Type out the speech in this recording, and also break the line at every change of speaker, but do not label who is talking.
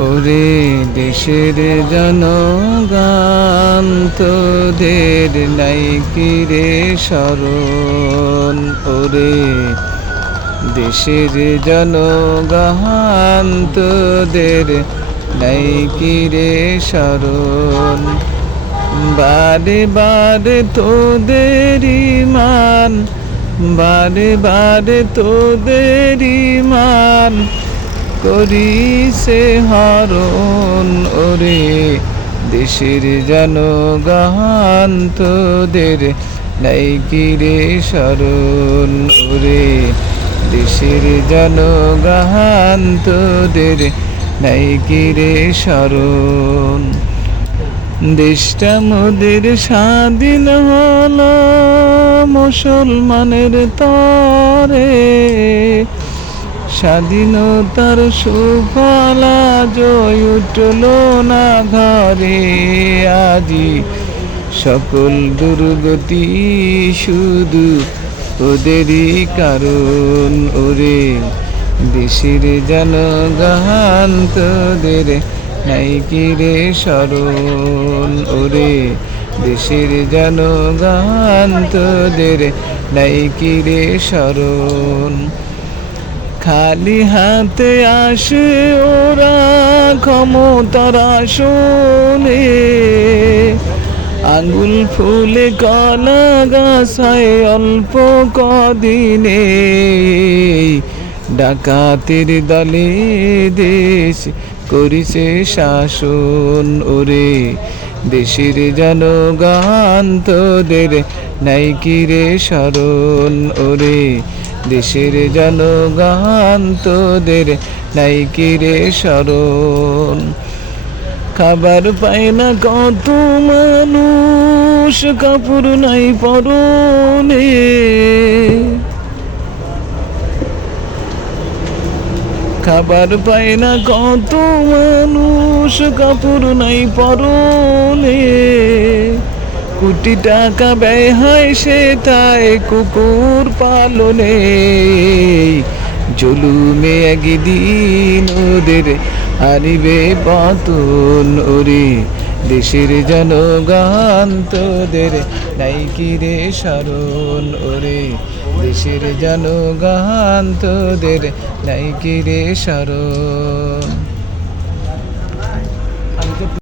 ওরে দেশের জন জনগান তোদের নাই কি রে স্মরণ? ওরে দেশের জনগান তোদের নাই কি রে স্মরণ? বারে বারে তোদের মান বারে বারে তোদের মান করিছে হরণ ওরে, দেশের জনগান তোদের নাই কি রে ওরে, দেশের জনগান তোদের নাই কি রে স্মরণ। দেশটা মোদের স্বাধীন হলো মুসলমানের তরে স্বাধীনতার সুফলা জয় উঠল না ঘরে। আজি সকল দুর্গতি শুধু ওদেরই কারণ ওরে। দেশের জনগান তোদের নাই কি রে স্মরণ ওরে। দেশের জনগান তোদের নাই কি রে স্মরণ খালি হাতে আসে ওরা ক্ষমতার আসনে। আঙ্গুল ফুলে কলা গাছায় অল্প কদিনে। ডাকাতের দলে দেশ করিছে শাসন ওরে। দেশের জনগান তোদের নাই কি রে স্মরণ ওরে। দেশের জনগান তোদের নাই কি রে স্মরণ। খাবার পায় না কত মানুষ, কাপড় নাই পরনে। খাবার পায় না কত মানুষ, কাপড় নাই পরনে। কোটি টাকা ব্যয় হয় সে তাই কুকুর পালনে। জলুমে একদিন ওদের হারিবে পতন ওরে। দেশের জনগান তোদের নাই কি রে স্মরণ ওরে। দেশের জনগান তোদের নাই কি রে স্মরণ।